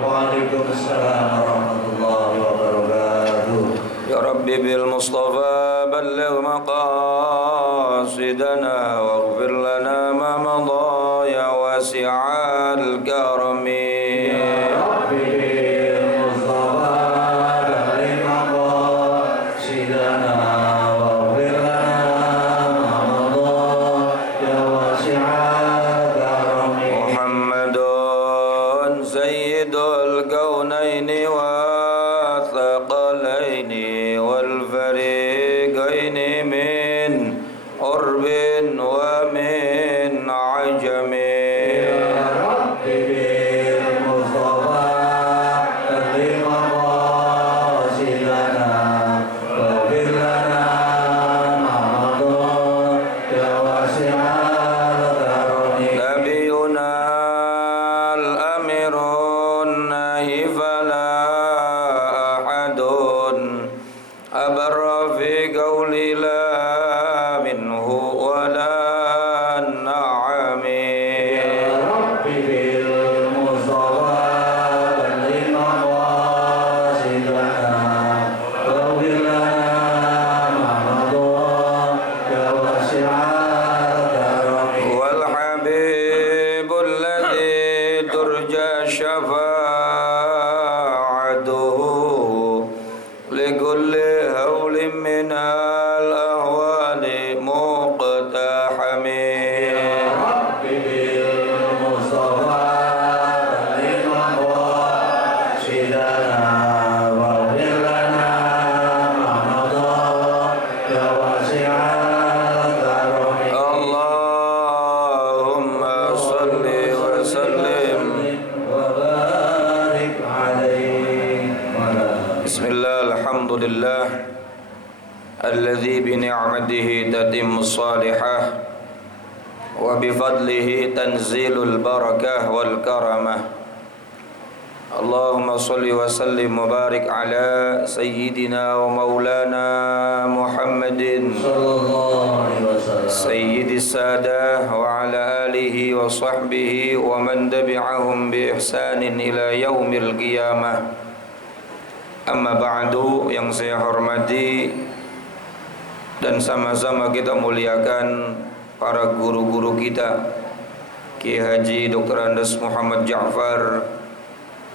Waalaikumsalam warahmatullahi wabarakatuh. Ya Rabbi bil Mustafa balligh maqasidana waghfir lana ma madha ya wasi'al karami. Alladzi bi ni'matihi tatimmu shalihah wa bi fadlihi tanzilul barakah wal karamah. Allahumma salli wa sallim wa barik ala sayyidina wa maulana Muhammadin sallallahu alaihi wasallam sayyidis sadah wa ala alihi wa sahbihi wa man tabi'ahum bi ihsanin ila yaumil qiyamah. Amma ba'du, yang saya hormati dan sama-sama kita muliakan para guru-guru kita, Kiai Haji Dr. Andes Muhammad Ja'far,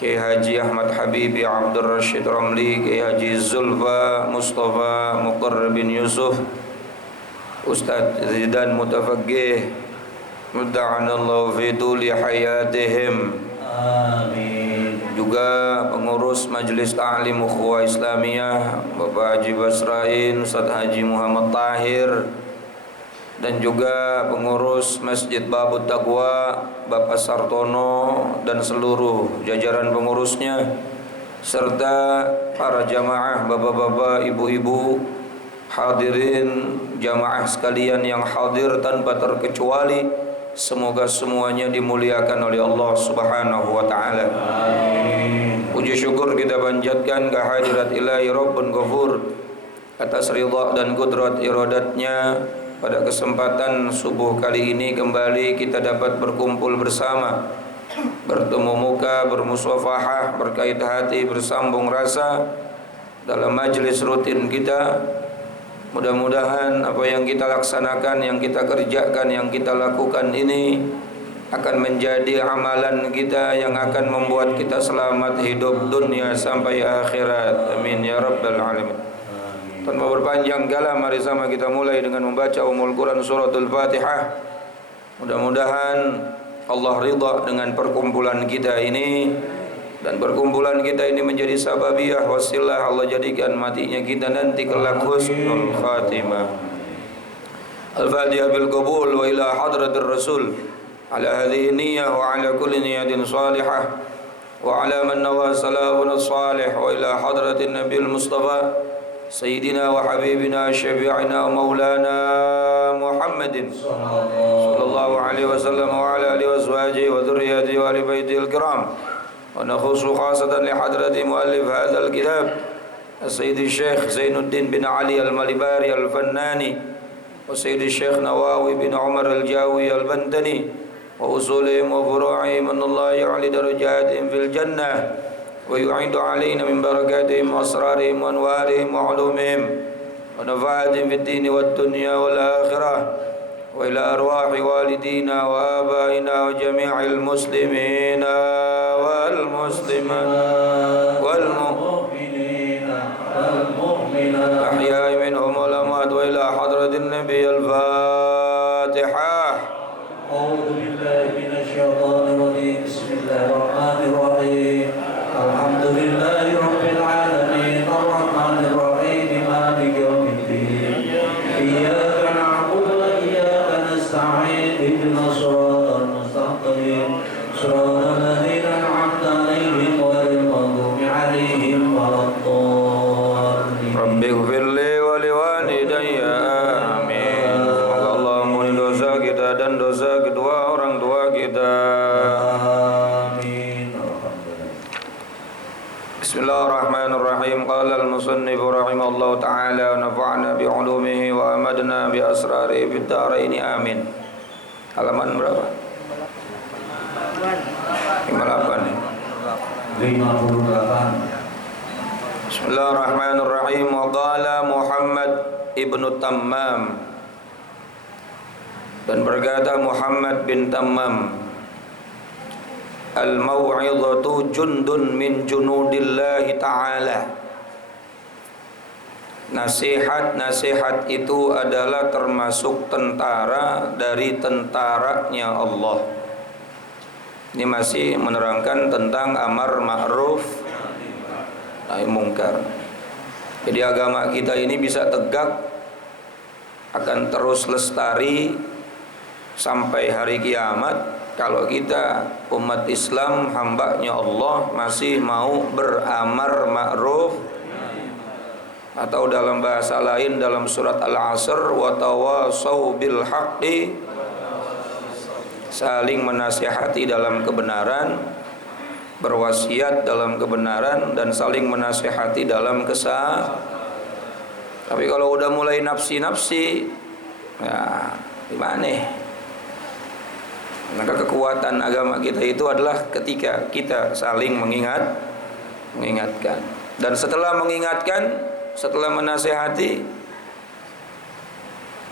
Kiai Haji Ahmad Habibi Abdul Rashid Ramli, Kiai Haji Zulfa Mustafa Muqarrab bin Yusuf, Ustadz Zidan Mutafaqih, mudda'anallahu fi tuli hayatihim, amin. Juga pengurus Majelis Ta'lim Ukhuwah Islamiyah Bapak Haji Basrain, Ustadz Haji Muhammad Tahir, dan juga pengurus Masjid Babut Taqwa Bapak Sartono dan seluruh jajaran pengurusnya, serta para jamaah bapak-bapak, ibu-ibu, hadirin jamaah sekalian yang hadir tanpa terkecuali. Semoga semuanya dimuliakan oleh Allah Subhanahu wa taala. Amin. Puji syukur kita panjatkan kehadirat Ilahi Rabbun Ghafur atas ridha dan kudrat iradatnya. Pada kesempatan subuh kali ini kembali kita dapat berkumpul bersama, bertemu muka, bermusafahah, berkait hati, bersambung rasa dalam majelis rutin kita. Mudah-mudahan apa yang kita laksanakan, yang kita kerjakan, yang kita lakukan ini akan menjadi amalan kita yang akan membuat kita selamat hidup dunia sampai akhirat. Amin ya rabbal alamin. Tanpa berpanjang kala, mari sama kita mulai dengan membaca Ummul Quran suratul Fatihah. Mudah-mudahan Allah ridha dengan perkumpulan kita ini, dan perkumpulan kita ini menjadi sababiyah wasilah Allah jadikan matinya kita nanti kelak husnul khatimah. Al-Fatihah bil qabul wa ila hadratir Rasul ala hadhihi niyyah wa ala kulli niyatin salihah wa ala man nawa salahun salih wa ila hadratin Nabil Mustafa Sayyidina wa Habibina Syafi'ina wa Maulana Muhammadin sallallahu alaihi wasallam wa ala alihi wa sahbihi wa dhurriyyatihi wa ali baitihil kiram. ونخص خاصة لحضرة مؤلف هذا الكتاب السيد الشيخ زين الدين بن علي الملباري الفناني والسيد الشيخ نواوي بن عمر الجاوي البندني وأصولهم وفروعهم أن الله يعلي درجاتهم في الجنة ويعيد علينا من بركاتهم وأسرارهم وأنوارهم وعلومهم ونفعاتهم في الدين والدنيا والآخرة وإلى أرواح والدينا وآبائنا وجميع المسلمين والمسلمات والمؤمنين الأحياء منهم والأموات وإلى حضرة النبي الفاتحة. أعوذ بالله من الشيطان الرجيم بسم الله الرحمن الرحيم الحمد لله رب العالمين الرحمن الرحيم مالك يوم الدين إياك نعبد وإياك نستعين اهدنا الصراط المستقيم صراط الذين أنعمت عليهم غير المغضوب عليهم ولا الضالين. رب اغفر لي ولوالدي آمين. Semoga Allah ampuni dosa kita dan dosa kedua orang tua kita. Amin. Bismillahirrahmanirrahim. Qala al-musannif rahimahullah ta'ala wa nafa'na bi'ulumihi wa amadna bi asrarihi fid dharain amin. Halaman berapa? 58 ya. 58. Bismillahirrahmanirrahim. Wa qala Muhammad ibnu Tammam, dan berkata Muhammad bin Tammam, al-mau'izatu jundun min junudillahi ta'ala. Nasihat itu adalah termasuk tentara dari tentaranya Allah. Ini masih menerangkan tentang amar ma'ruf nahi mungkar. Jadi agama kita ini bisa tegak, akan terus lestari sampai hari kiamat kalau kita umat Islam, hambanya Allah, masih mau beramar ma'ruf, atau dalam bahasa lain dalam surat Al-Asr, wa tawasau bil haqqi, saling menasihati dalam kebenaran, berwasiat dalam kebenaran, dan saling menasihati dalam kesalahan. Tapi kalau udah mulai nafsi-nafsi, ya gimana? Maka kekuatan agama kita itu adalah ketika kita saling mengingatkan. Dan setelah mengingatkan, setelah menasihati,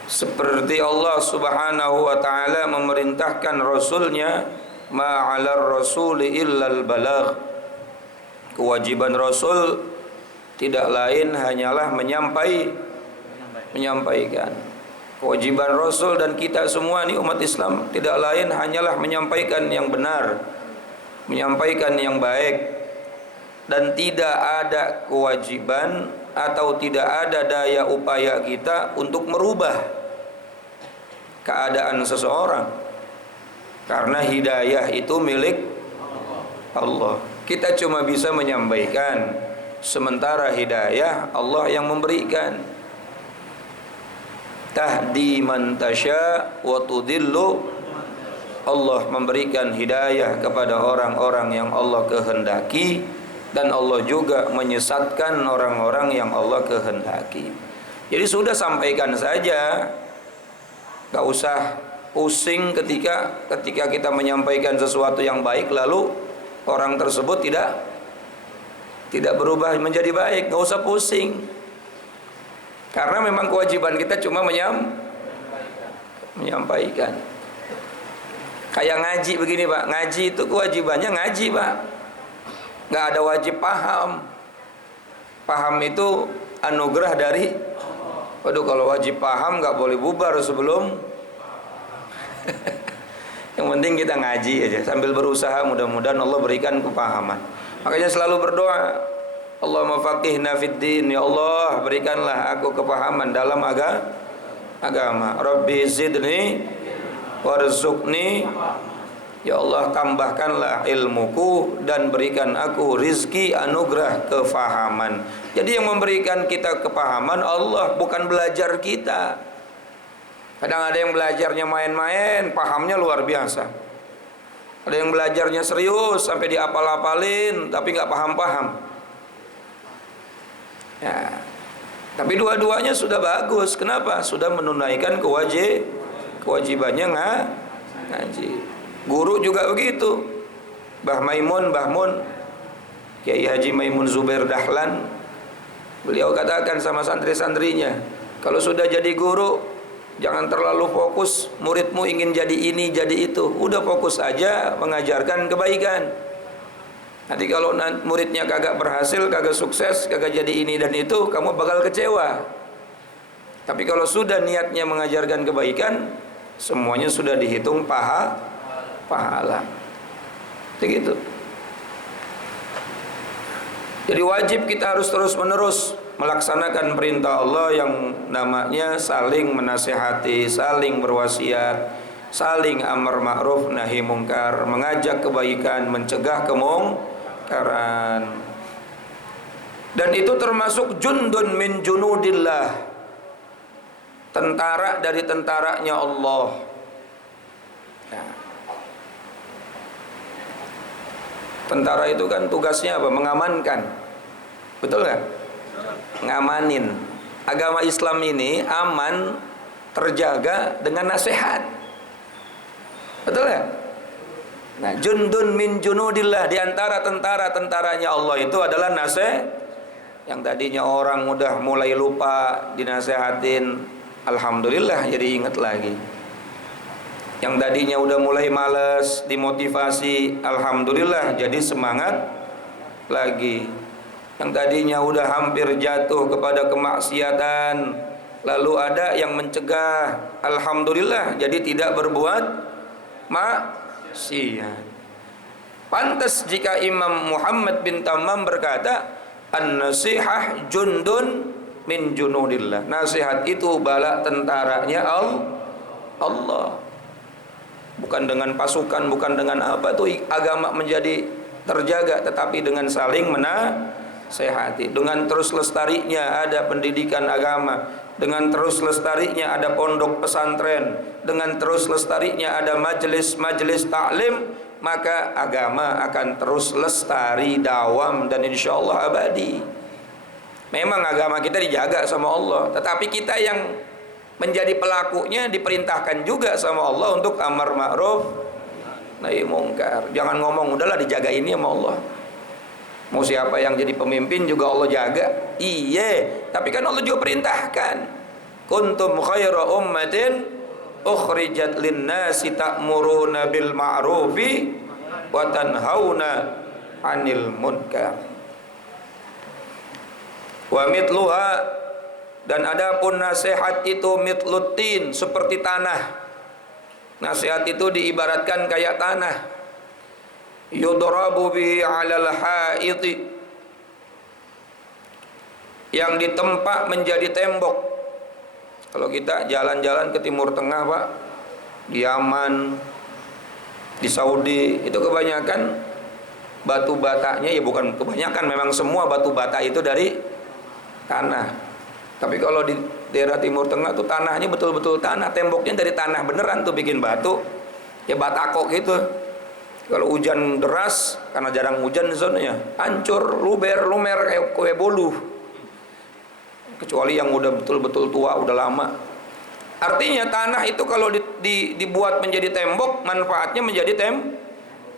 seperti Allah Subhanahu wa ta'ala memerintahkan Rasulnya, ma'alar rasuli illal balagh. Kewajiban Rasul tidak lain hanyalah menyampaikan. Kewajiban Rasul dan kita semua ini umat Islam tidak lain hanyalah menyampaikan yang benar, menyampaikan yang baik, dan tidak ada kewajiban atau tidak ada daya upaya kita untuk merubah keadaan seseorang, karena hidayah itu milik Allah. Kita cuma bisa menyampaikan, sementara hidayah Allah yang memberikan. Tahdi man tasya wa tudillu, Allah memberikan hidayah kepada orang-orang yang Allah kehendaki, dan Allah juga menyesatkan orang-orang yang Allah kehendaki. Jadi sudah sampaikan saja, gak usah pusing ketika kita menyampaikan sesuatu yang baik lalu orang tersebut tidak berubah menjadi baik. Gak usah pusing, karena memang kewajiban kita cuma menyampaikan. Kayak ngaji begini Pak, ngaji itu kewajibannya ngaji Pak, nggak ada wajib paham. Paham itu anugerah dari, waduh kalau wajib paham nggak boleh bubar sebelum. Yang penting kita ngaji aja sambil berusaha, mudah-mudahan Allah berikan kepahaman. Makanya selalu berdoa, Allahumma faqihna fid din, ya Allah berikanlah aku kepahaman dalam agama. Rabbi zidni warzuqni, ya Allah tambahkanlah ilmuku dan berikan aku rizki anugerah kefahaman. Jadi yang memberikan kita kepahaman Allah, bukan belajar kita. Kadang ada yang belajarnya main-main, pahamnya luar biasa. Ada yang belajarnya serius sampai diapal-apalin tapi nggak paham-paham. Ya, tapi dua-duanya sudah bagus. Kenapa? Sudah menunaikan kewajibannya ngaji. Guru juga begitu. Mbah Mun, Kiai Haji Maimun Zubair Dahlan, beliau katakan sama santri-santrinya, kalau sudah jadi guru, jangan terlalu fokus muridmu ingin jadi ini, jadi itu. Udah fokus aja mengajarkan kebaikan. Nanti kalau muridnya kagak berhasil, kagak sukses, kagak jadi ini dan itu, kamu bakal kecewa. Tapi kalau sudah niatnya mengajarkan kebaikan, semuanya sudah dihitung pahala. Begitu. Jadi wajib kita harus terus-menerus melaksanakan perintah Allah yang namanya saling menasihati, saling berwasiat, saling amar ma'ruf nahi mungkar, mengajak kebaikan, mencegah kemungkaran. Dan itu termasuk jundun min junudillah, tentara dari tentaranya Allah. Nah, tentara itu kan tugasnya apa? Mengamankan. Betul nggak? Ngamanin. Agama Islam ini aman, terjaga dengan nasihat. Betul nggak? Nah, jundun min junudillah, di antara tentara-tentaranya Allah itu adalah nasihat. Yang tadinya orang udah mulai lupa dinasehatin, alhamdulillah jadi ingat lagi. Yang tadinya udah mulai malas dimotivasi, alhamdulillah jadi semangat lagi. Yang tadinya udah hampir jatuh kepada kemaksiatan, lalu ada yang mencegah, alhamdulillah jadi tidak berbuat maksiat. Pantas jika Imam Muhammad bin Tammam berkata, an-nasihah jundun min junudillah. Nasihat itu bala tentaranya Allah. Bukan dengan pasukan, bukan dengan apa tuh agama menjadi terjaga, tetapi dengan saling menasehati, dengan terus lestarinya ada pendidikan agama, dengan terus lestarinya ada pondok pesantren, dengan terus lestarinya ada majelis-majelis taklim, maka agama akan terus lestari, dawam, dan insya Allah abadi. Memang agama kita dijaga sama Allah, tetapi kita yang menjadi pelakunya diperintahkan juga sama Allah untuk amar ma'ruf nahi mungkar. Jangan ngomong udahlah dijaga ini sama Allah. Mau siapa yang jadi pemimpin juga Allah jaga. Iya, tapi kan Allah juga perintahkan. Kuntum khaira ummatin ukhrijat linnasi ta'muruna bil ma'rufi wa tanhauna 'anil munkar. Wa mitluha, dan adapun nasihat itu mitlutin, seperti tanah. Nasihat itu diibaratkan kayak tanah. Yudrabu bi 'alal haiti, yang ditempa menjadi tembok. Kalau kita jalan-jalan ke Timur Tengah, Pak, di Yaman, di Saudi, itu kebanyakan batu batanya, ya bukan kebanyakan, memang semua batu bata itu dari tanah. Tapi kalau di daerah Timur Tengah tuh tanahnya betul-betul tanah, temboknya dari tanah beneran tuh, bikin batu, ya batako gitu. Kalau hujan deras, karena jarang hujan di zonanya, hancur, lumer kayak kue bolu. Kecuali yang udah betul-betul tua, udah lama. Artinya tanah itu kalau dibuat menjadi tembok, manfaatnya menjadi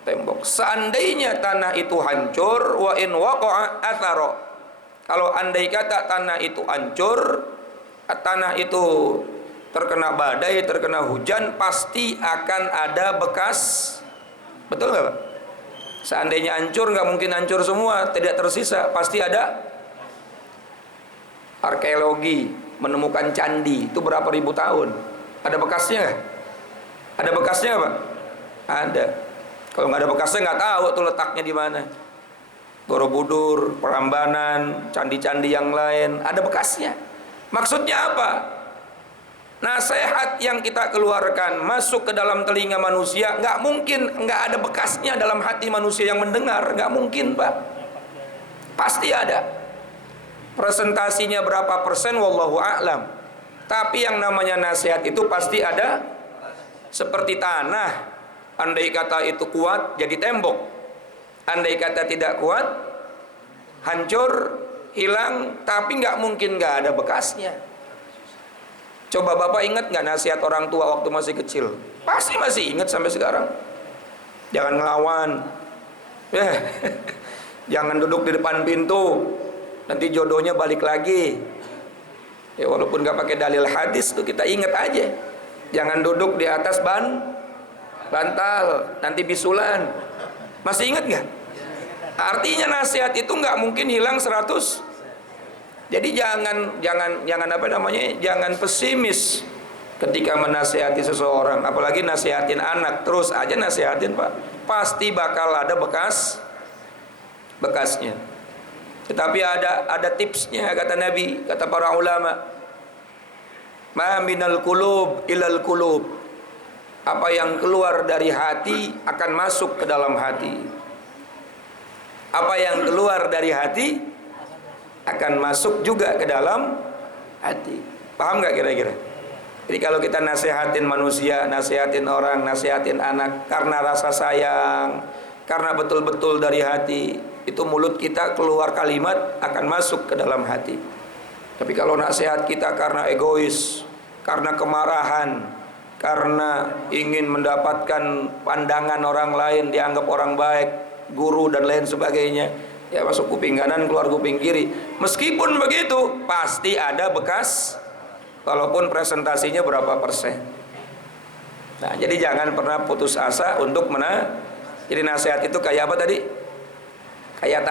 tembok. Seandainya tanah itu hancur, wa in waqa'a athara, kalau andai kata tanah itu hancur, tanah itu terkena badai, terkena hujan, pasti akan ada bekas. Betul nggak, Pak? Seandainya hancur, nggak mungkin hancur semua, tidak tersisa, pasti ada. Arkeologi menemukan candi itu berapa ribu tahun, ada bekasnya nggak? Ada bekasnya nggak, Pak? Ada. Kalau nggak ada bekasnya, nggak tahu tuh letaknya di mana. Borobudur, Prambanan, candi-candi yang lain, ada bekasnya. Maksudnya apa? Nasihat yang kita keluarkan masuk ke dalam telinga manusia, nggak mungkin nggak ada bekasnya dalam hati manusia yang mendengar, nggak mungkin, Pak. Pasti ada. Presentasinya berapa persen, wallahu a'lam. Tapi yang namanya nasihat itu pasti ada. Seperti tanah, andai kata itu kuat jadi tembok, andai kata tidak kuat, hancur, hilang, tapi nggak mungkin nggak ada bekasnya. Coba Bapak ingat nggak nasihat orang tua waktu masih kecil? Pasti masih ingat sampai sekarang. jangan ngelawan. Jangan duduk di depan pintu, nanti jodohnya balik lagi. Ya walaupun nggak pakai dalil hadis tuh kita ingat aja. Jangan duduk di atas bantal, nanti bisulan. Masih ingat nggak? Artinya nasihat itu nggak mungkin hilang 100. Jadi jangan apa namanya? Jangan pesimis ketika menasihati seseorang, apalagi nasihatin anak. Terus aja nasihatin, Pak. Pasti bakal ada bekasnya. Tetapi ada tipsnya, kata Nabi, kata para ulama. Ma minal qulub ilal qulub. Apa yang keluar dari hati akan masuk ke dalam hati. Apa yang keluar dari hati akan masuk juga ke dalam hati. Paham nggak kira-kira? Jadi kalau kita nasihatin manusia, nasihatin orang, nasihatin anak karena rasa sayang, karena betul-betul dari hati, itu mulut kita keluar kalimat akan masuk ke dalam hati. Tapi kalau nasihat kita karena egois, karena kemarahan, karena ingin mendapatkan pandangan orang lain, dianggap orang baik, guru dan lain sebagainya, ya masuk kuping kanan keluar kuping kiri. Meskipun begitu pasti ada bekas, walaupun presentasinya berapa persen. Nah, jadi jangan pernah putus asa untuk jadi nasihat itu kayak apa tadi? Kayak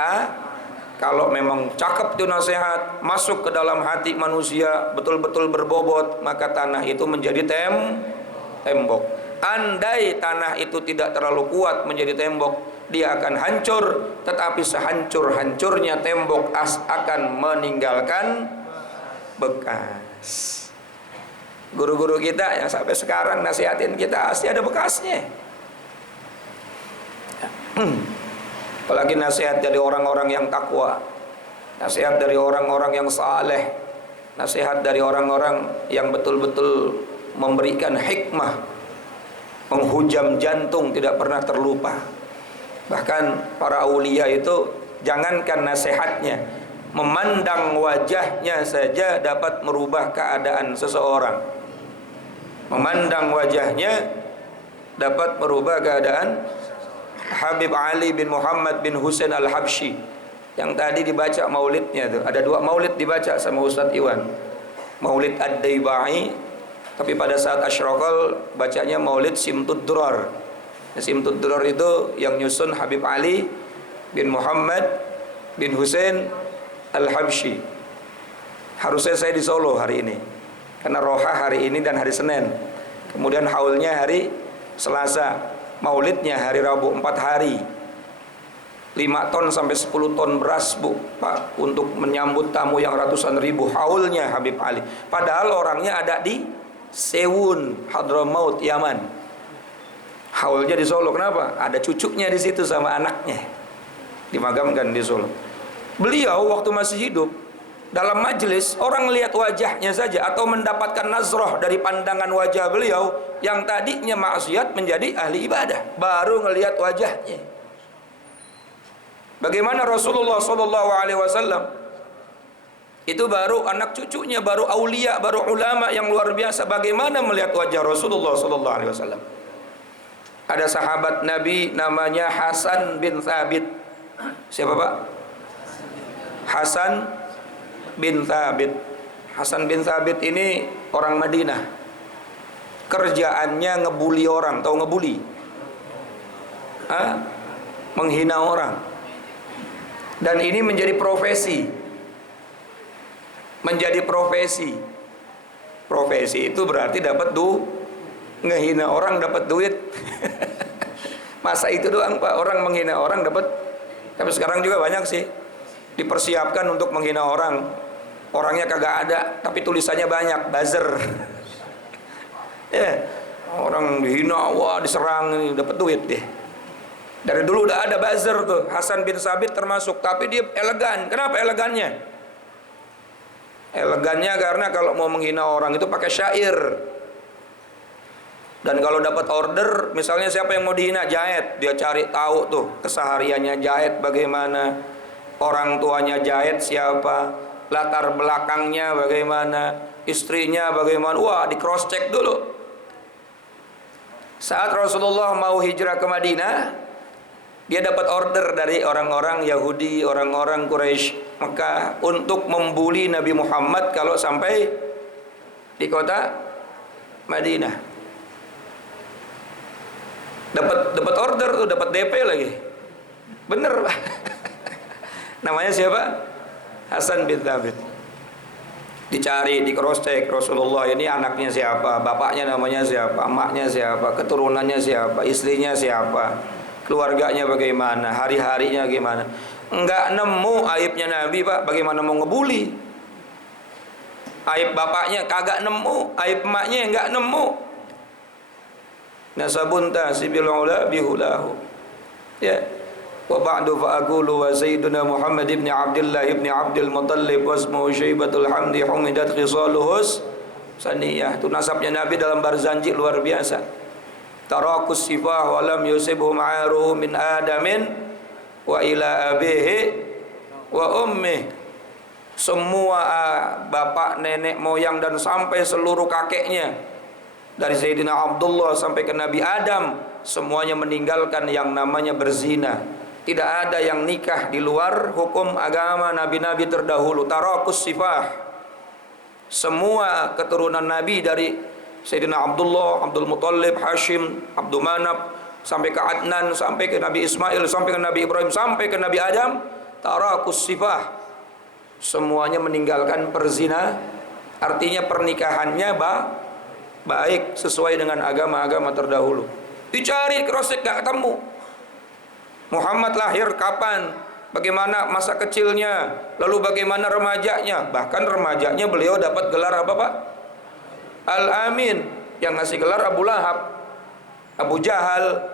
kalau memang cakep tuh nasihat, masuk ke dalam hati manusia, betul-betul berbobot, maka tanah itu menjadi tembok. Andai tanah itu tidak terlalu kuat menjadi tembok, dia akan hancur. Tetapi sehancur-hancurnya tembok akan meninggalkan bekas. Guru-guru kita yang sampai sekarang nasihatin kita pasti ada bekasnya. Apalagi nasihat dari orang-orang yang takwa, nasihat dari orang-orang yang saleh, nasihat dari orang-orang yang betul-betul memberikan hikmah, menghujam jantung tidak pernah terlupa. Bahkan para aulia itu jangankan nasihatnya, memandang wajahnya saja dapat merubah keadaan seseorang. Memandang wajahnya dapat merubah keadaan. Habib Ali bin Muhammad bin Husain Al-Habsyi yang tadi dibaca maulidnya tuh, ada 2 maulid dibaca sama Ustadz Iwan. Maulid Ad-Daibai, tapi pada saat Asyraqal bacanya maulid Simtud Durar. Simtud Durar itu yang nyusun Habib Ali bin Muhammad bin Husain Al-Habsyi. Harusnya saya di Solo hari ini, karena Roha hari ini dan hari Senin. Kemudian haulnya hari Selasa. Maulidnya hari Rabu 4 hari. 5 ton sampai 10 ton beras, Bu, Pak, untuk menyambut tamu yang ratusan ribu. Haulnya Habib Ali. Padahal orangnya ada di Sewun, Hadramaut, Yaman. Haulnya di Solo. Kenapa? Ada cucunya di situ sama anaknya. Dimagamkan di Solo. Beliau waktu masih hidup, dalam majelis orang lihat wajahnya saja atau mendapatkan nazroh dari pandangan wajah beliau yang tadinya maksiat menjadi ahli ibadah, baru ngelihat wajahnya. Bagaimana Rasulullah SAW itu baru anak cucunya, baru aulia, baru ulama yang luar biasa. Bagaimana melihat wajah Rasulullah SAW? Ada sahabat Nabi namanya Hasan bin Thabit. Siapa, Pak? Hasan bin Thabit. Hasan bin Thabit ini orang Madinah. Kerjaannya ngebuli orang. Tahu ngebuli? Menghina orang. Dan ini menjadi profesi. Menjadi profesi. Profesi itu berarti dapat ngehina orang dapat duit. Masa itu doang, Pak, orang menghina orang dapat. Tapi sekarang juga banyak sih dipersiapkan untuk menghina orang. Orangnya kagak ada, tapi tulisannya banyak, buzzer. Orang dihina, wah diserang, dapat duit deh. Dari dulu udah ada buzzer tuh. Hasan bin Thabit termasuk, tapi dia elegan. Kenapa elegannya? Elegannya karena kalau mau menghina orang itu pakai syair. Dan kalau dapat order, misalnya siapa yang mau dihina, jahit, dia cari tahu tuh kesehariannya jahit bagaimana, orang tuanya jahit siapa, latar belakangnya bagaimana, istrinya bagaimana. Wah, di cross check dulu. Saat Rasulullah mau hijrah ke Madinah, dia dapat order dari orang-orang Yahudi, orang-orang Quraisy Mekah untuk membuli Nabi Muhammad kalau sampai di kota Madinah. Dapat order tuh, dapat DP lagi. Bener, Pak. Namanya siapa? Hasan bin Thabit. Dicari, di cross check Rasulullah ini anaknya siapa, bapaknya namanya siapa, emaknya siapa, keturunannya siapa, istrinya siapa, keluarganya bagaimana, hari-harinya gimana. Enggak nemu aibnya Nabi, Pak. Bagaimana mau ngebuli? Aib bapaknya kagak nemu, aib emaknya enggak nemu. Nasabun tasibil ula bihulahu. Ya. Wa ba'du fa aqulu wa sayyiduna Muhammad ibn Abdullah ibn Abdul Muttalib wasmuhu Syaibatul Hamdi humidat khisaluhus saniyah. Itu nasabnya Nabi dalam barzanji luar biasa. Tarakus sifah wa lam yusibhu ma'aruhu min adamin wa ila abihi wa ummih. Semua bapak, nenek, moyang dan sampai seluruh kakeknya, dari Sayyidina Abdullah sampai ke Nabi Adam, semuanya meninggalkan yang namanya berzina. Tidak ada yang nikah di luar hukum agama nabi-nabi terdahulu. Tarakus sifah. Semua keturunan Nabi dari Sayyidina Abdullah, Abdul Muttalib, Hashim, Abdul Manaf, sampai ke Adnan, sampai ke Nabi Ismail, sampai ke Nabi Ibrahim, sampai ke Nabi Adam. Tarakus sifah. Semuanya meninggalkan perzina. Artinya pernikahannya baik, sesuai dengan agama-agama terdahulu. Dicari krosek gak ketemu. Muhammad lahir kapan, bagaimana masa kecilnya, lalu bagaimana remajanya. Bahkan remajanya beliau dapat gelar apa, Pak? Al-Amin. Yang ngasih gelar Abu Lahab, Abu Jahal,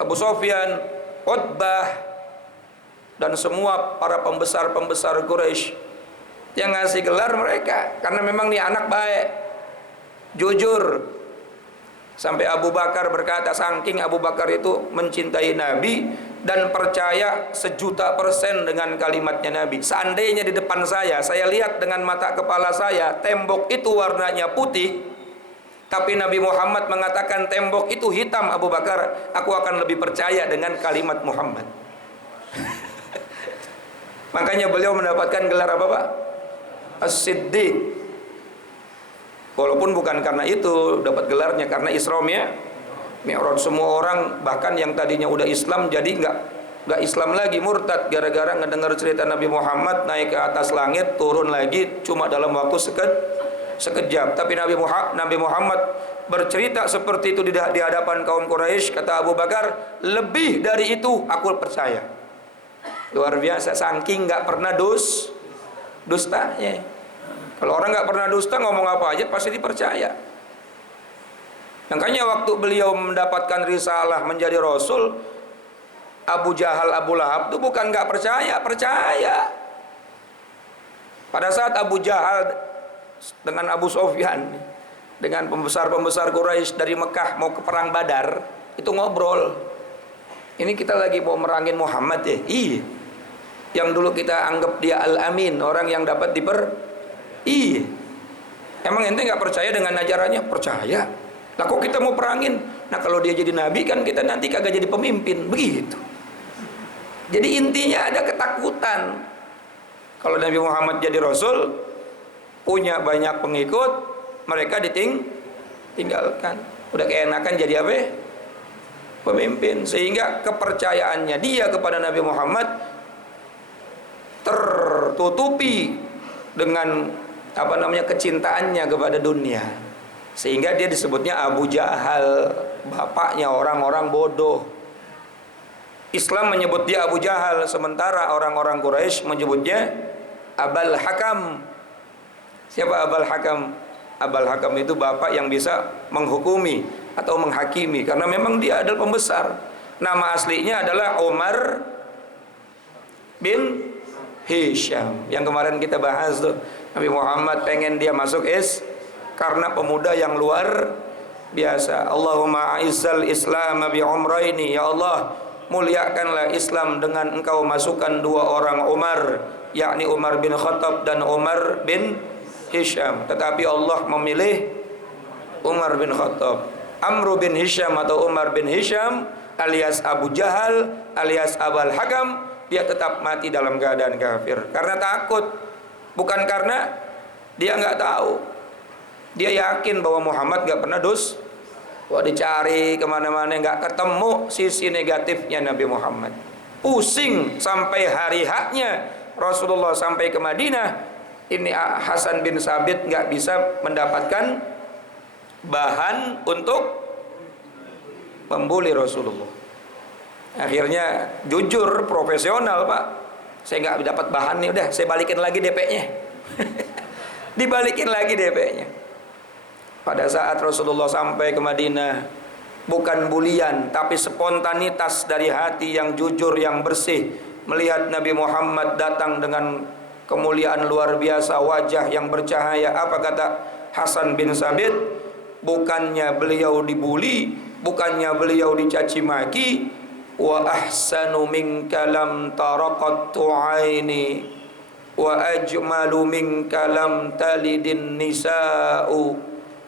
Abu Sofyan, Utbah, dan semua para pembesar-pembesar Quraisy. Yang ngasih gelar mereka, karena memang dia anak baik, jujur. Sampai Abu Bakar berkata, saking Abu Bakar itu mencintai Nabi dan percaya 1.000.000% dengan kalimatnya Nabi. Seandainya di depan saya lihat dengan mata kepala saya tembok itu warnanya putih, tapi Nabi Muhammad mengatakan tembok itu hitam, Abu Bakar, aku akan lebih percaya dengan kalimat Muhammad. Makanya beliau mendapatkan gelar apa, Pak? As-Siddiq. Walaupun bukan karena itu dapat gelarnya, karena Isra Mi'raj. Semua orang bahkan yang tadinya udah Islam jadi nggak Islam lagi, murtad gara-gara ngedengar cerita Nabi Muhammad naik ke atas langit, turun lagi cuma dalam waktu sekejap. Tapi Nabi Muhammad bercerita seperti itu di hadapan kaum Quraisy. Kata Abu Bakar, lebih dari itu aku percaya. Luar biasa, saking nggak pernah dustanya. Kalau orang nggak pernah dusta, ngomong apa aja pasti dipercaya. Makanya waktu beliau mendapatkan risalah menjadi Rasul, Abu Jahal, Abu Lahab itu bukan nggak percaya, percaya. Pada saat Abu Jahal dengan Abu Sofyan, dengan pembesar-pembesar Quraisy dari Mekah mau ke perang Badar, itu ngobrol. Ini kita lagi mau merangin Muhammad ya? Iya. Yang dulu kita anggap dia Al-Amin, orang yang dapat iya. Emang ente nggak percaya dengan ajarannya? Percaya. Lah kok kita mau perangin? Nah kalau dia jadi nabi kan kita nanti kagak jadi pemimpin. Begitu. Jadi intinya ada ketakutan. Kalau Nabi Muhammad jadi Rasul, punya banyak pengikut, mereka ditinggalkan. Udah keenakan jadi apa? Pemimpin. Sehingga kepercayaannya dia kepada Nabi Muhammad tertutupi dengan kecintaannya kepada dunia, sehingga dia disebutnya Abu Jahal, bapaknya orang-orang bodoh. Islam menyebut dia Abu Jahal, sementara orang-orang Quraisy menyebutnya Abul Hakam. Siapa Abul Hakam? Abul Hakam itu bapak yang bisa menghukumi atau menghakimi, karena memang dia adalah pembesar. Nama aslinya adalah Umar bin Hisham, yang kemarin kita bahas tuh. Nabi Muhammad pengen dia masuk karena pemuda yang luar biasa. Allahumma a'izzal Islam bi umraini. Ya Allah, muliakanlah Islam dengan engkau masukkan dua orang Umar, yakni Umar bin Khattab dan Umar bin Hisham. Tetapi Allah memilih Umar bin Khattab. Amr bin Hisham atau Umar bin Hisham alias Abu Jahal alias Abul Hakam, dia tetap mati dalam keadaan kafir karena takut, bukan karena dia nggak tahu. Dia yakin bahwa Muhammad nggak pernah dos. Wah, dicari kemana-mana nggak ketemu sisi negatifnya Nabi Muhammad. Pusing sampai hari haknya Rasulullah sampai ke Madinah. Ini Hasan bin Sabit nggak bisa mendapatkan bahan untuk membuli Rasulullah. Akhirnya jujur, profesional, Pak. Saya nggak dapat bahan nih, udah saya balikin lagi DP-nya. Dibalikin lagi DP-nya. Pada saat Rasulullah sampai ke Madinah, bukan bulian, tapi spontanitas dari hati yang jujur, yang bersih, melihat Nabi Muhammad datang dengan kemuliaan luar biasa, wajah yang bercahaya. Apa kata Hasan bin Sabit? Bukannya beliau dibuli, bukannya beliau dicaci maki. Wa ahsanu minka lam taraqattu aini wa ajmalu minka lam talidin nisa'u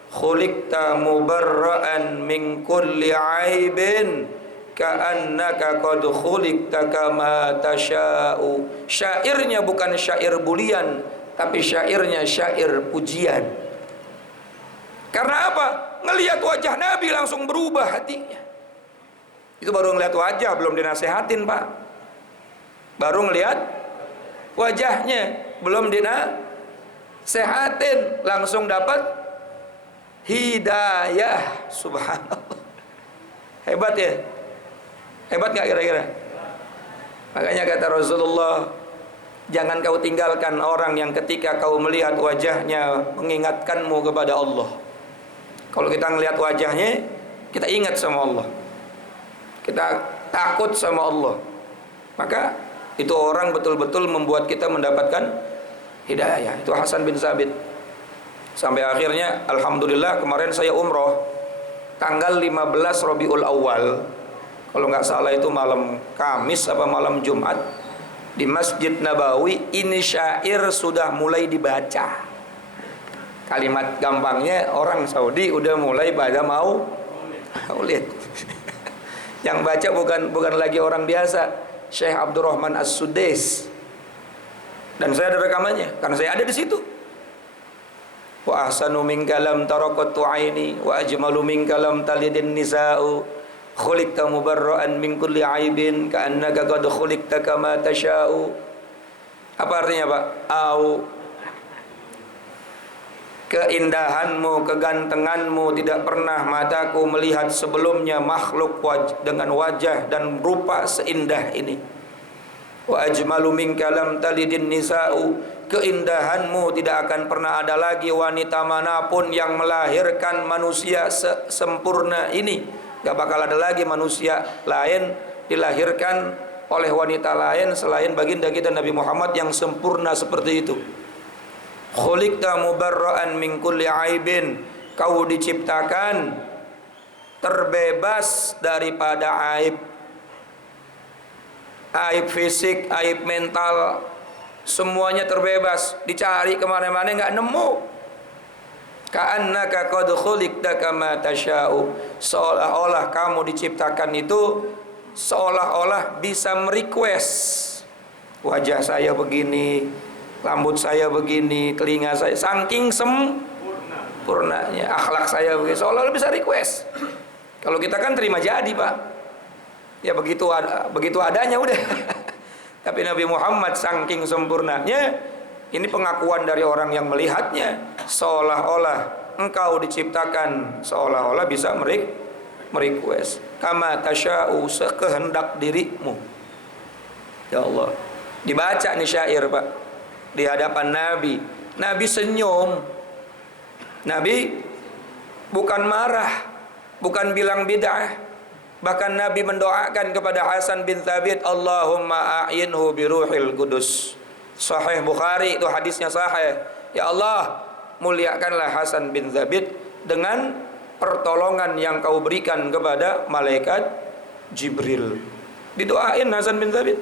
khuliqta mubarra'an min kulli aibin ka'annaka qad khuliqta kama tasha'u. Syairnya bukan syair bulian, tapi syairnya syair pujian. Karena apa? Ngelihat wajah Nabi langsung berubah hatinya. Itu baru ngelihat wajah, belum dinasehatin, Pak. Baru ngelihat wajahnya, belum dinasehatin, langsung dapat hidayah. Subhanallah. Hebat ya? Hebat gak kira-kira? Makanya kata Rasulullah, jangan kau tinggalkan orang yang ketika kau melihat wajahnya mengingatkanmu kepada Allah. Kalau kita ngelihat wajahnya, kita ingat sama Allah, kita takut sama Allah, maka itu orang betul-betul membuat kita mendapatkan hidayah. Itu Hasan bin Sabit. Sampai akhirnya alhamdulillah kemarin saya umroh tanggal 15 Rabiul Awal, kalau nggak salah itu malam Kamis apa malam Jumat, di Masjid Nabawi. Ini syair sudah mulai dibaca. Kalimat gampangnya, orang Saudi udah mulai pada mau maulid. Yang baca bukan lagi orang biasa, Syekh Abdurrahman As-Sudais. Dan saya ada rekamannya karena saya ada di situ. Wa ahsanu minka lam taraqatu aini wa ajmalu minka lam talidin nisa'u khuliqta mubarra'an min kulli aibin ka'annaka qad khuliqta kama tasha'u. Apa artinya, Pak? Keindahanmu, kegantenganmu tidak pernah mataku melihat sebelumnya makhluk dengan wajah dan rupa seindah ini. Wa ajmalu minka lam talidin nisa'u. Keindahanmu tidak akan pernah ada lagi wanita manapun yang melahirkan manusia sempurna ini. Gak bakal ada lagi manusia lain dilahirkan oleh wanita lain selain baginda kita Nabi Muhammad yang sempurna seperti itu. Khuliqta mubarra'an min kulli aibin. Kau diciptakan terbebas daripada aib. Aib fisik, aib mental, semuanya terbebas. Dicari kemana-mana nggak nemu. Ka'annaka qad khuliqta kama tasha'u. Seolah-olah kamu diciptakan itu seolah-olah bisa merequest, wajah saya begini, rambut saya begini, telinga saya, saking sempurnanya, akhlak saya begini, seolah-olah bisa request. Kalau kita kan terima jadi, Pak. Ya begitu adanya udah. Tapi Nabi Muhammad saking sempurnanya, ini pengakuan dari orang yang melihatnya, seolah-olah engkau diciptakan seolah-olah bisa merequest. Kama tasya'u, sekehendak dirimu. Ya Allah. Dibaca nih syair, Pak, di hadapan Nabi. Nabi senyum. Nabi bukan marah, bukan bilang bid'ah. Bahkan Nabi mendoakan kepada Hasan bin Thabit, Allahumma a'inhu biruhil qudus. Sahih Bukhari, itu hadisnya sahih. Ya Allah, muliakanlah Hasan bin Thabit dengan pertolongan yang kau berikan kepada malaikat Jibril. Didoain Hasan bin Thabit,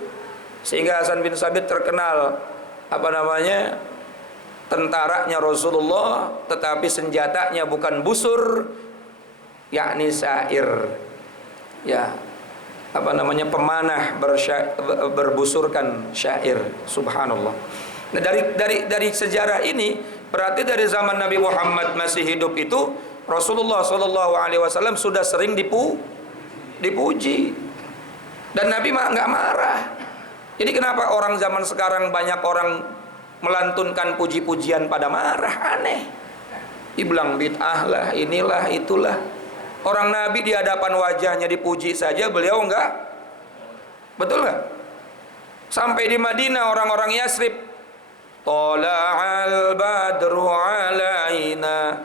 sehingga Hasan bin Thabit terkenal tentaranya Rasulullah, tetapi senjatanya bukan busur yakni syair. Ya, apa namanya, pemanah berbusurkan syair. Subhanallah. Nah, dari sejarah ini berarti dari zaman Nabi Muhammad masih hidup itu Rasulullah SAW sudah sering dipuji dan Nabi nggak marah. Jadi kenapa orang zaman sekarang banyak orang melantunkan puji-pujian pada marah? Aneh. Dibilang bid'ah lah, inilah, itulah. Orang Nabi di hadapan wajahnya dipuji saja beliau enggak. Betul enggak? Sampai di Madinah orang-orang Yasrib, Tala'al badru alaina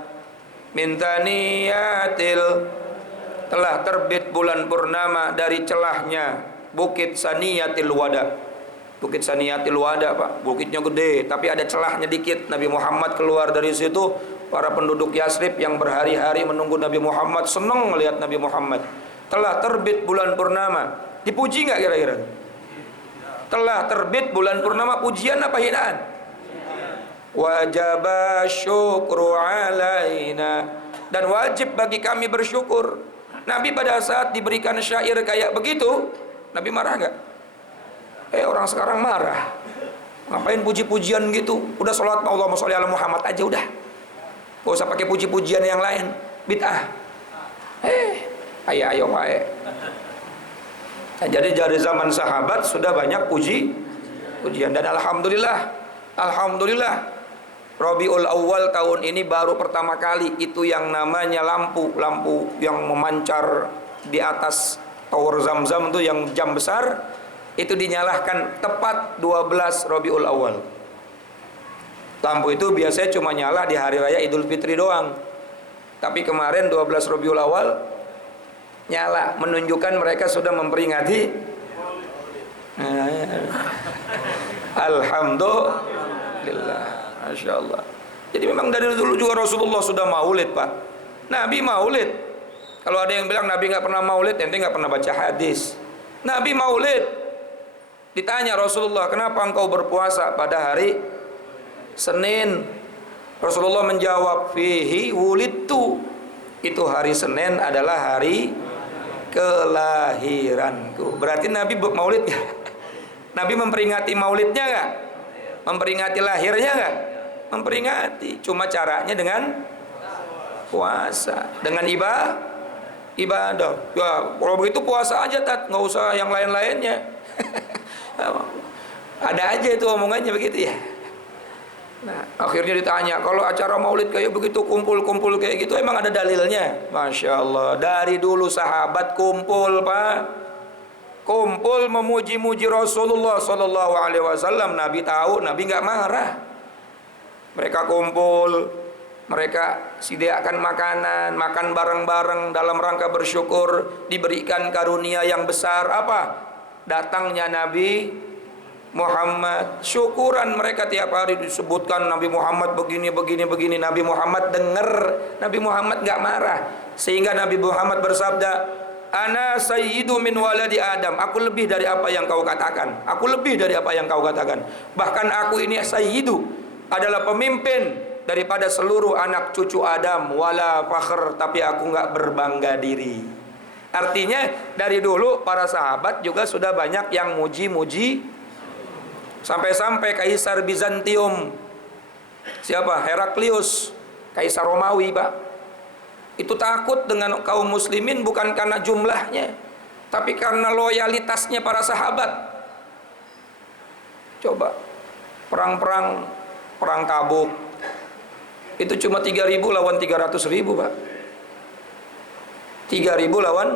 min thaniyatil, telah terbit bulan purnama dari celahnya Bukit Saniyatil Wada. Bukit Saniyatil Wada, Pak. Bukitnya gede, tapi ada celahnya dikit. Nabi Muhammad keluar dari situ. Para penduduk Yasrib yang berhari-hari menunggu Nabi Muhammad senang melihat Nabi Muhammad. Telah terbit bulan purnama. Dipuji nggak kira-kira? Telah terbit bulan purnama, pujian apa hinaan? Wajaba syukru alaina, dan wajib bagi kami bersyukur. Nabi pada saat diberikan syair kayak begitu, Nabi marah nggak? Orang sekarang marah. Ngapain puji-pujian gitu? Udah sholat Allahumma sholli ala Muhammad aja udah. Gak usah pakai puji-pujian yang lain. Bid'ah. Ayo wae. Nah, jadi dari zaman sahabat sudah banyak pujian, dan alhamdulillah Rabiul Awal tahun ini baru pertama kali itu yang namanya lampu yang memancar di atas tower Zamzam itu, yang jam besar itu dinyalakan tepat 12 Rabiul Awal. Lampu itu biasanya cuma nyala di hari raya Idul Fitri doang. Tapi kemarin 12 Rabiul Awal nyala, menunjukkan mereka sudah memperingati. Alhamdulillah, Masya Allah. Jadi memang dari dulu juga Rasulullah sudah maulid, Pak. Nabi maulid. Kalau ada yang bilang Nabi nggak pernah maulid, ente nggak pernah baca hadis. Nabi maulid. Ditanya Rasulullah, kenapa engkau berpuasa pada hari Senin? Rasulullah menjawab, fihi wulidtu. Itu hari Senin adalah hari kelahiranku. Berarti Nabi maulid ya? Nabi memperingati maulidnya nggak? Memperingati lahirnya nggak? Memperingati. Cuma caranya dengan puasa, dengan ibadah. Ya, kalau begitu puasa aja, Tat, nggak usah yang lain-lainnya. Ada aja itu omongannya begitu ya. Nah, akhirnya ditanya, kalau acara maulid kayak begitu, kumpul-kumpul kayak gitu, emang ada dalilnya? Masya Allah, dari dulu sahabat kumpul, Pak. Kumpul memuji-muji Rasulullah SAW. Nabi tahu, Nabi nggak marah. Mereka kumpul, mereka sediakan makanan, makan bareng-bareng dalam rangka bersyukur diberikan karunia yang besar. Apa? Datangnya Nabi Muhammad. Syukuran mereka tiap hari disebutkan Nabi Muhammad begini. Nabi Muhammad dengar, Nabi Muhammad nggak marah. Sehingga Nabi Muhammad bersabda, ana sayyidu min waladi Adam. Aku lebih dari apa yang kau katakan. Aku lebih dari apa yang kau katakan. Bahkan aku ini sayyidu, adalah pemimpin daripada seluruh anak cucu Adam. Wala fakhr, tapi aku nggak berbangga diri. Artinya dari dulu para sahabat juga sudah banyak yang muji-muji. Sampai-sampai Kaisar Bizantium, siapa? Heraklius, Kaisar Romawi, Pak. Itu takut dengan kaum muslimin bukan karena jumlahnya, tapi karena loyalitasnya para sahabat. Coba perang Tabuk itu cuma 3.000 lawan 300.000, Pak. 3.000 lawan.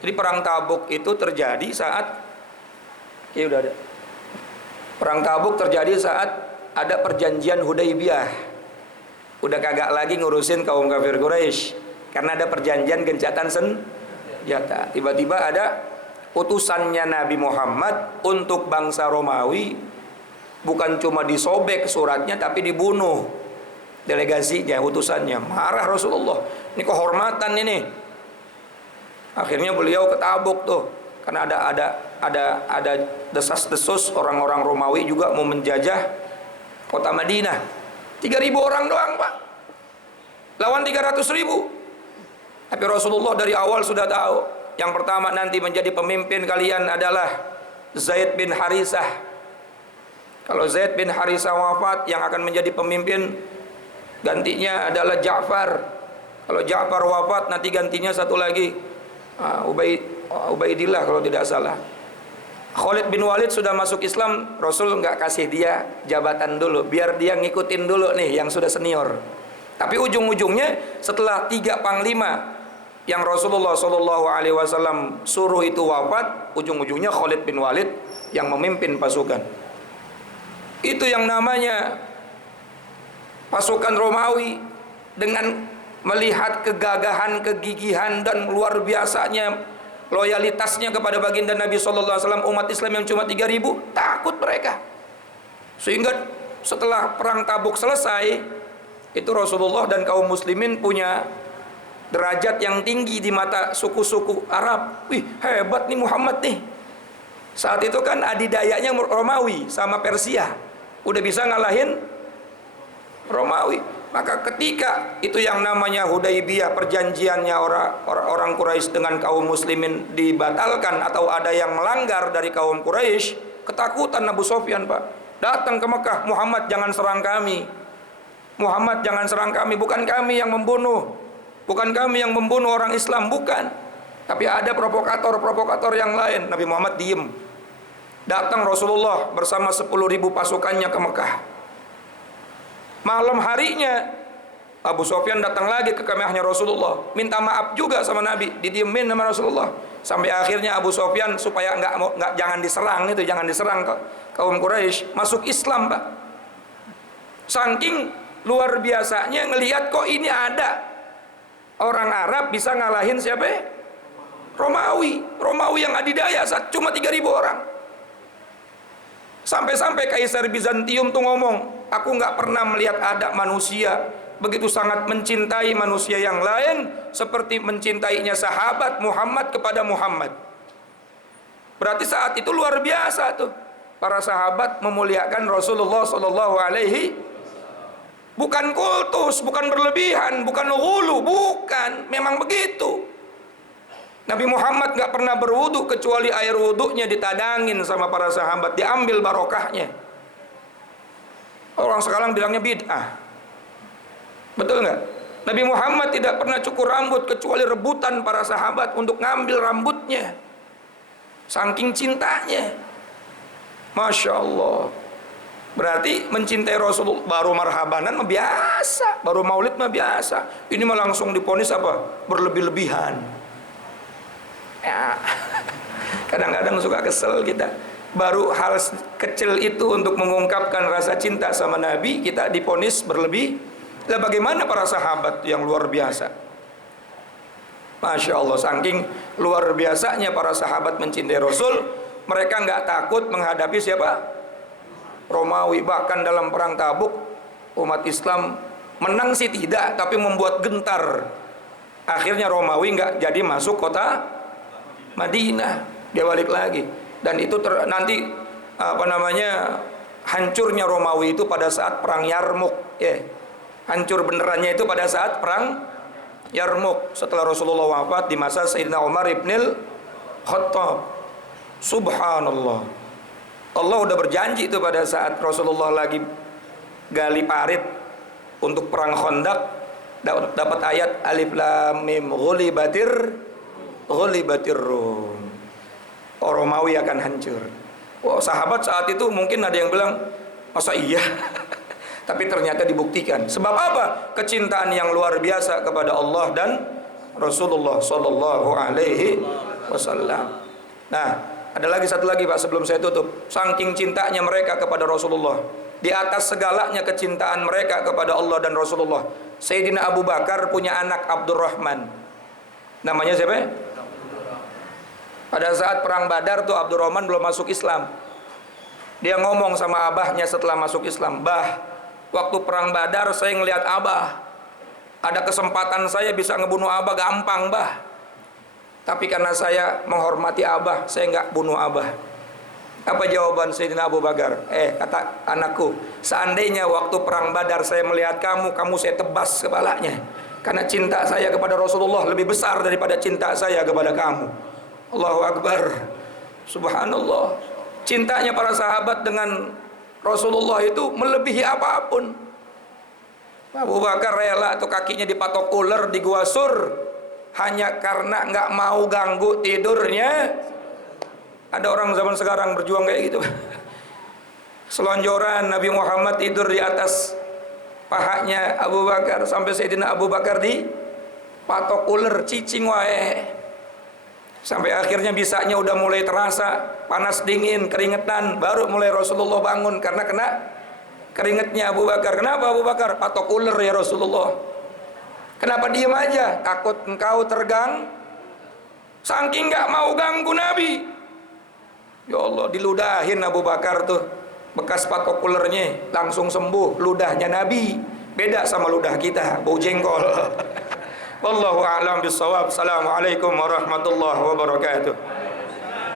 Jadi perang Tabuk itu terjadi saat udah ada. Perang Tabuk terjadi saat ada perjanjian Hudaybiyah. Udah kagak lagi ngurusin kaum kafir Quraisy karena ada perjanjian gencatan senjata. Tiba-tiba ada utusannya Nabi Muhammad untuk bangsa Romawi, bukan cuma disobek suratnya tapi dibunuh delegasinya, utusannya. Marah Rasulullah, ini kehormatan ini. Akhirnya beliau ke Tabuk tuh, karena ada desas-desus orang-orang Romawi juga mau menjajah kota Madinah. 3.000 orang doang, Pak, lawan 300.000. Tapi Rasulullah dari awal sudah tahu, yang pertama nanti menjadi pemimpin kalian adalah Zaid bin Harisah. Kalau Zaid bin Harisah wafat, yang akan menjadi pemimpin gantinya adalah Ja'far. Kalau Ja'far wafat, nanti gantinya satu lagi, Ubaidillah kalau tidak salah. Khalid bin Walid sudah masuk Islam, Rasul nggak kasih dia jabatan dulu, biar dia ngikutin dulu nih yang sudah senior. Tapi ujung-ujungnya setelah 3 panglima yang Rasulullah SAW suruh itu wafat, ujung-ujungnya Khalid bin Walid yang memimpin pasukan. Itu yang namanya pasukan Romawi, dengan melihat kegagahan, kegigihan dan luar biasanya loyalitasnya kepada baginda Nabi SAW, umat Islam yang cuma 3.000, takut mereka. Sehingga setelah perang Tabuk selesai, itu Rasulullah dan kaum muslimin punya derajat yang tinggi di mata suku-suku Arab. Wih, hebat nih Muhammad nih. Saat itu kan adidayanya Romawi sama Persia, udah bisa ngalahin Romawi. Maka ketika itu yang namanya Hudaybiyah, perjanjiannya orang Quraisy dengan kaum muslimin dibatalkan, atau ada yang melanggar dari kaum Quraisy, ketakutan Abu Sufyan, Pak. Datang ke Mekah, Muhammad jangan serang kami. Muhammad jangan serang kami, bukan kami yang membunuh. Bukan kami yang membunuh orang Islam, bukan. Tapi ada provokator-provokator yang lain. Nabi Muhammad diem. Datang Rasulullah bersama 10.000 pasukannya ke Mekah. Malam harinya Abu Sufyan datang lagi ke kemahnya Rasulullah, minta maaf juga sama Nabi, didiemin sama Rasulullah. Sampai akhirnya Abu Sufyan supaya jangan diserang ke kaum Quraisy, masuk Islam, Pak. Saking luar biasanya ngelihat kok ini ada orang Arab bisa ngalahin siapa? Romawi yang adidaya, cuma 3.000 orang. Sampai-sampai Kaisar Bizantium tuh ngomong, aku nggak pernah melihat ada manusia begitu sangat mencintai manusia yang lain seperti mencintainya sahabat Muhammad kepada Muhammad. Berarti saat itu luar biasa tuh, para sahabat memuliakan Rasulullah SAW. Bukan kultus, bukan berlebihan, bukan ghulu, bukan, memang begitu. Nabi Muhammad gak pernah berwudu kecuali air wudunya ditadangin sama para sahabat, diambil barokahnya. Orang sekarang bilangnya bid'ah, betul nggak? Nabi Muhammad tidak pernah cukur rambut kecuali rebutan para sahabat untuk ngambil rambutnya, saking cintanya. Masya Allah. Berarti mencintai Rasulullah baru marhabanan mah biasa, baru maulid mah biasa. Ini mah langsung diponis apa? Berlebih-lebihan. Ya, kadang-kadang suka kesel kita. Baru hal kecil itu untuk mengungkapkan rasa cinta sama Nabi, kita diponis berlebih. Lah bagaimana para sahabat yang luar biasa? Masya Allah, saking luar biasanya para sahabat mencintai Rasul, mereka nggak takut menghadapi siapa? Romawi. Bahkan dalam perang Tabuk, umat Islam menang sih tidak, tapi membuat gentar. Akhirnya Romawi nggak jadi masuk kota Madinah, dia balik lagi. Dan itu nanti hancurnya Romawi itu pada saat perang Yarmuk, ya. Hancur benerannya itu pada saat perang Yarmuk setelah Rasulullah wafat di masa Sayyidina Umar ibnil Khattab. Subhanallah. Allah udah berjanji itu pada saat Rasulullah lagi gali parit untuk perang Khandaq, dapat ayat alif lam mim ghulibatir Rum. Romawi akan hancur. Wah, sahabat saat itu mungkin ada yang bilang, masa iya? Tapi ternyata dibuktikan. Sebab apa? Kecintaan yang luar biasa kepada Allah dan Rasulullah Sallallahu Alaihi Wasallam. Nah, ada lagi satu lagi, Pak, sebelum saya tutup. Saking cintanya mereka kepada Rasulullah, di atas segalanya kecintaan mereka kepada Allah dan Rasulullah, Sayyidina Abu Bakar punya anak Abdurrahman. Namanya siapa? Pada saat perang Badar tuh Abdurrahman belum masuk Islam. Dia ngomong sama abahnya setelah masuk Islam, "Bah, waktu perang Badar saya ngelihat abah. Ada kesempatan saya bisa ngebunuh abah gampang, bah. Tapi karena saya menghormati abah, saya nggak bunuh abah." Apa jawaban Sayyidina Abu Bakar? Kata anakku, seandainya waktu perang Badar saya melihat kamu saya tebas kepalanya. Karena cinta saya kepada Rasulullah lebih besar daripada cinta saya kepada kamu. Allahu Akbar. Subhanallah. Cintanya para sahabat dengan Rasulullah itu melebihi apapun. Abu Bakar rela atau kakinya dipatok ular di Gua Sur hanya karena nggak mau ganggu tidurnya. Ada orang zaman sekarang berjuang kayak gitu. Selonjoran Nabi Muhammad tidur di atas pahanya Abu Bakar sampai Sayyidina Abu Bakar di patok ular, cicing wae. Sampai akhirnya bisanya udah mulai terasa panas dingin, keringetan, baru mulai Rasulullah bangun karena kena keringetnya Abu Bakar. Kenapa Abu Bakar? Patok ular ya Rasulullah. Kenapa diem aja? Takut engkau saking nggak mau ganggu Nabi. Ya Allah, diludahin Abu Bakar tuh. Bekas patok ulernya langsung sembuh. Ludahnya Nabi beda sama ludah kita, bau jengkol. Wallahu a'lam bissawab. Assalamualaikum warahmatullahi wabarakatuh.